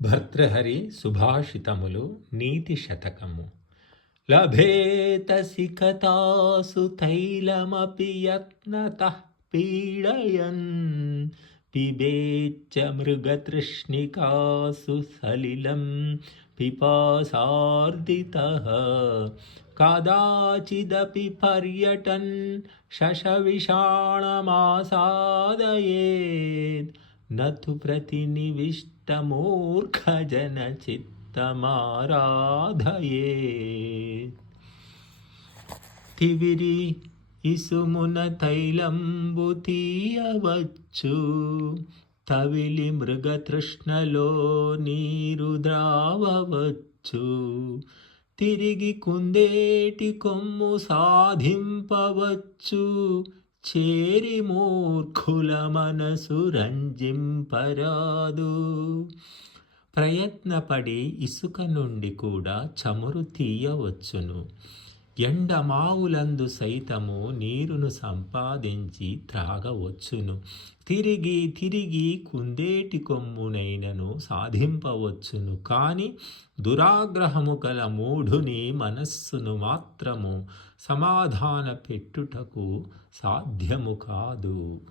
భర్తృహరి సుభాషితములు నీతి శతకము లభేత సికతాసు తైలమపి యత్నత పీడయన్ పిబేచ్చ మృగతృష్ణికాసు సలిలం పిపాసార్దిత కదాచిదపి పర్యటన్ శశవిషాణమాసాదయేత్ నతు ప్రతినివిష్టమూర్ఖజనచిత్తమారాధయే తివిరి ఇసుమున తైలంబు తీయవచ్చు. తవిలి మృగతృష్ణలో నీరు ద్రావవచ్చు. తిరిగి కుందేటి కొమ్ము సాధింపవచ్చు. చేరి మూర్ఖుల మనసు రంజింపరాదు. ప్రయత్నపడి ఇసుక నుండి కూడా చమురు తీయవచ్చును. ఎండమావులందు సైతము నీరును సంపాదించి త్రాగవచ్చును. తిరిగి తిరిగి కుందేటి కొమ్మునైనను సాధింపవచ్చును. కానీ దురాగ్రహము గల మూఢుని మనస్సును మాత్రము సమాధాన పెట్టుటకు సాధ్యము కాదు.